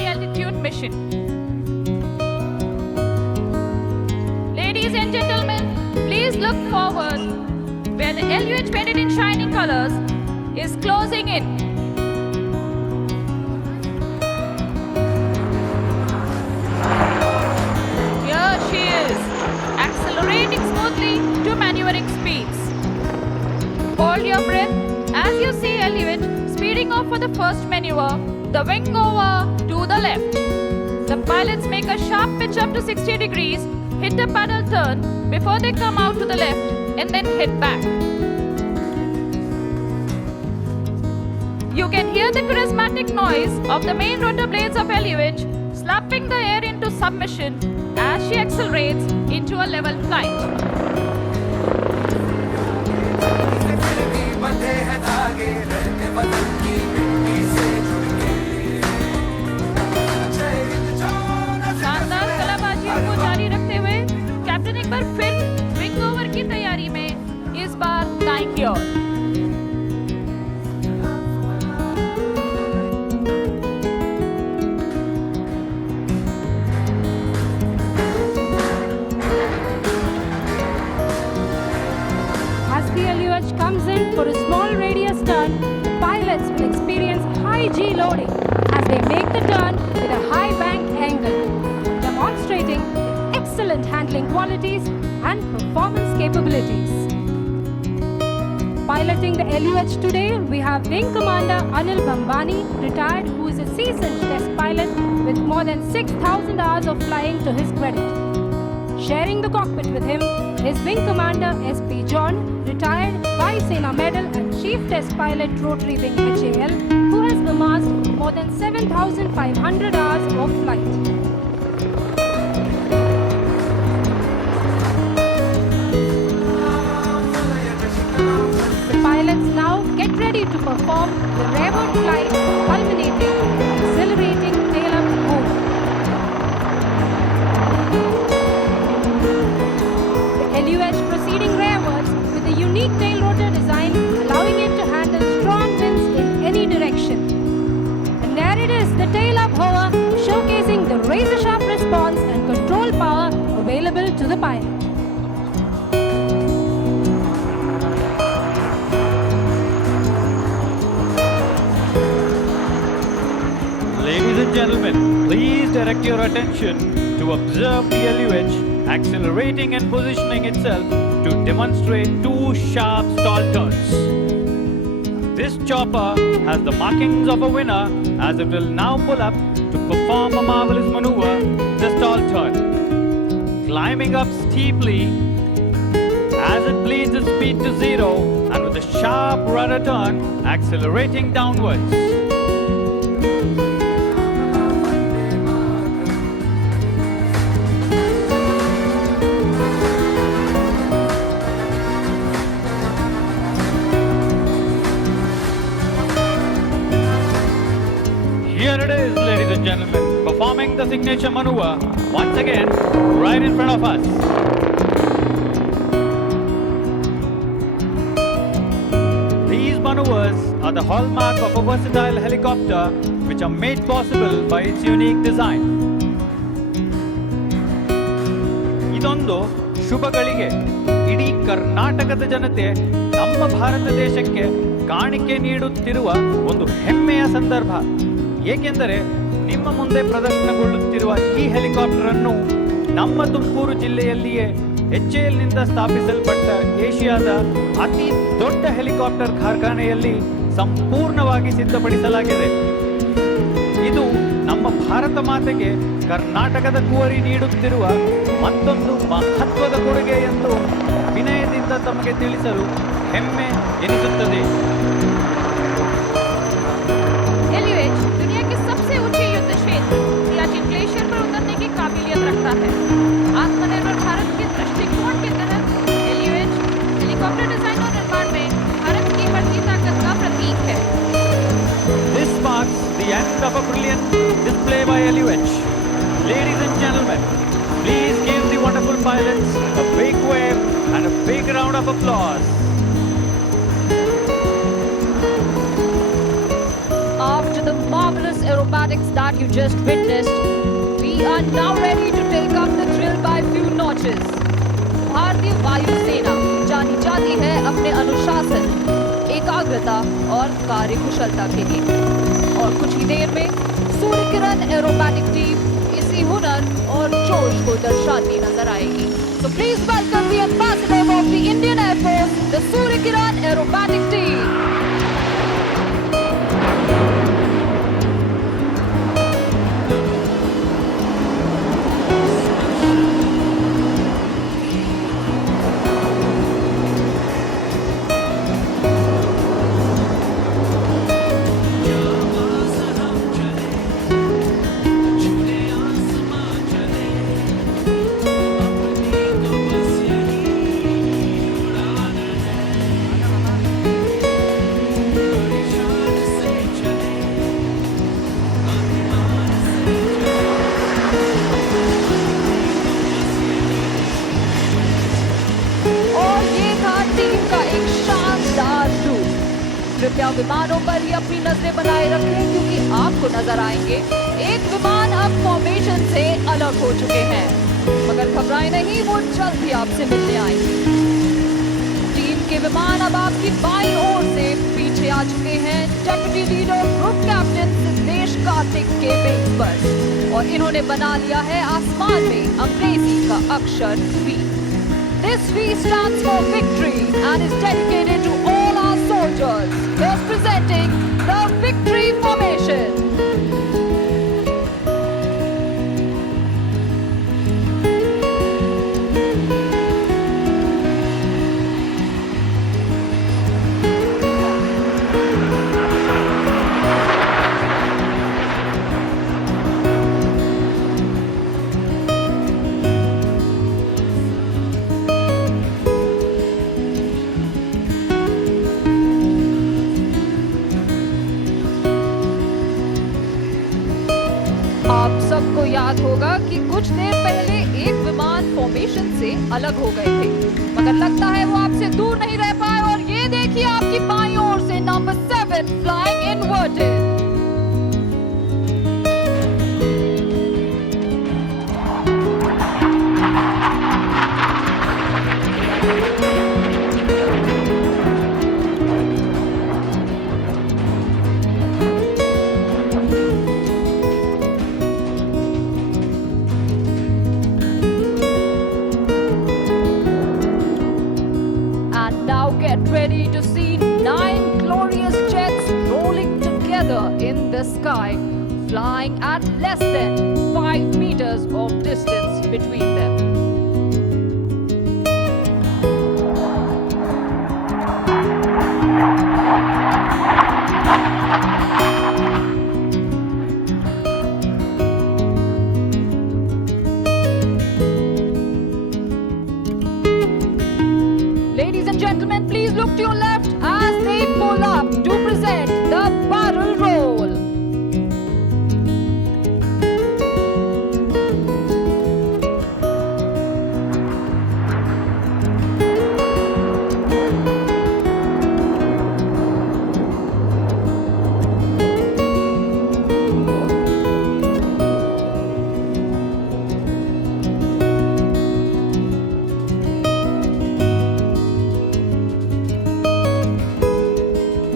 high-altitude mission. Ladies and gentlemen, please look forward where the LUH painted in shining colors is closing in. Here she is, accelerating smoothly to maneuvering speeds. Hold your breath as you see LUH speeding off for the first maneuver, the wing over to the left. The pilots make a sharp pitch up to 60 degrees, hit a paddle turn before they come out to the left and then hit back. You can hear the charismatic noise of the main rotor blades of LUH slapping the air into submission as she accelerates into a level flight. शानदार कलाबाजियों को जारी रखते हुए captain एक बार फिर wing over की तैयारी में, इस बार दाईं की ओर। As the LUH comes in for a small radius turn, the pilots will experience high G loading as they make the turn with a high bank angle, demonstrating excellent handling qualities and performance capabilities. Piloting the LUH today, we have Wing Commander Anil Bambani, retired, who is a seasoned test pilot with more than 6,000 hours of flying to his credit. Sharing the cockpit with him is Wing Commander S.P. John, retired Vayu-Sena Medal and Chief Test Pilot Rotary Wing HAL, who has amassed more than 7,500 hours of flight. The pilots now get ready to perform the rearward flight, culminating in accelerating tail-up move. LUH proceeding rearwards with a unique tail rotor design, allowing it to handle strong winds in any direction. And there it is, the tail-up hover, showcasing the razor-sharp response and control power available to the pilot. Ladies and gentlemen, please direct your attention to observe the LUH accelerating and positioning itself to demonstrate two sharp stall turns. This chopper has the markings of a winner as it will now pull up to perform a marvelous maneuver, the stall turn. Climbing up steeply as it bleeds its speed to zero and with a sharp rudder turn accelerating downwards. Here it is, ladies and gentlemen, performing the signature maneuver once again right in front of us. These maneuvers are the hallmark of a versatile helicopter which are made possible by its unique design. ಇದೊಂದು ಶುಭ ಗಳಿಗೆ. ಇಡೀ ಕರ್ನಾಟಕದ ಜನತೆ ನಮ್ಮ ಭಾರತ ದೇಶಕ್ಕೆ ಕಾಣಿಕೆ ನೀಡುತ್ತಿರುವ ಒಂದು ಹೆಮ್ಮೆಯ ಸಂದರ್ಭ. ಏಕೆಂದರೆ ನಿಮ್ಮ ಮುಂದೆ ಪ್ರದರ್ಶನಗೊಳ್ಳುತ್ತಿರುವ ಈ ಹೆಲಿಕಾಪ್ಟರ್ ಅನ್ನು ನಮ್ಮ ತುಮಕೂರು ಜಿಲ್ಲೆಯಲ್ಲಿಯೇ HALನಿಂದ ಸ್ಥಾಪಿಸಲ್ಪಟ್ಟ ಏಷ್ಯಾದ ಅತಿ ದೊಡ್ಡ ಹೆಲಿಕಾಪ್ಟರ್ ಕಾರ್ಖಾನೆಯಲ್ಲಿ ಸಂಪೂರ್ಣವಾಗಿ ಸಿದ್ಧಪಡಿಸಲಾಗಿದೆ. ಇದು ನಮ್ಮ ಭಾರತ ಮಾತೆಗೆ ಕರ್ನಾಟಕದ ಕುವರಿ ನೀಡುತ್ತಿರುವ ಮತ್ತೊಂದು ಮಹತ್ವದ ಕೊಡುಗೆ ಎಂದು ವಿನಯದಿಂದ ತಮಗೆ ತಿಳಿಸಲು ಹೆಮ್ಮೆ ಎನಿಸುತ್ತದೆ. LUH दुनिया के सबसे ऊंचे युद्ध क्षेत्र सियाचिन ग्लेशियर पर उतरने की काबिलियत रखता है। आत्मनिर्भर भारत के दृष्टिकोण के तहत LUH हेलीकॉप्टर डिजाइन और निर्माण में भारत की बढ़ती ताकत का प्रतीक है। This marks the end of a brilliant display by LUH. Ladies and gentlemen, please give the wonderful pilots a big wave and a big round of applause. After the marvelous aerobatics that you just witnessed, we are now ready to take up the thrill by few notches. भारतीय वायुसेना जानी जाती है अपने अनुशासन, एकाग्रता और कार्यकुशलता के लिए, और कुछ ही देर में सूर्य किरण एरोबैटिक टीम इसी हुनर और जोश को दर्शाती नजर आएगी. So please welcome the ambassador of the Indian Air Force, the Surya Kiran Aerobatic Team. कृपया विमानों पर ही अपनी नजरें बनाए रखें, क्योंकि आपको नजर आएंगे एक विमान अब फॉर्मेशन से अलग हो चुके हैं, मगर घबराएं नहीं, वो जल्द ही आपसे मिलने आएंगे. टीम के विमान अब आपकी बाईं ओर से पीछे आ चुके हैं deputy leader group captain Siddhesh Kartik के बेस पर, और इन्होंने बना लिया है आसमान में अंग्रेजी का अक्षर V. This V stands for victory and is dedicated to all our soldiers. Here's presenting the Victory Formation. आप सबको याद होगा कि कुछ देर पहले एक विमान फॉर्मेशन से अलग हो गए थे, मगर लगता है वो आपसे दूर नहीं रह पाए, और ये देखिए आपकी बाईं ओर से number 7 flying inverted. Get ready to see 9 glorious jets rolling together in the sky, flying at less than 5 meters of distance between them.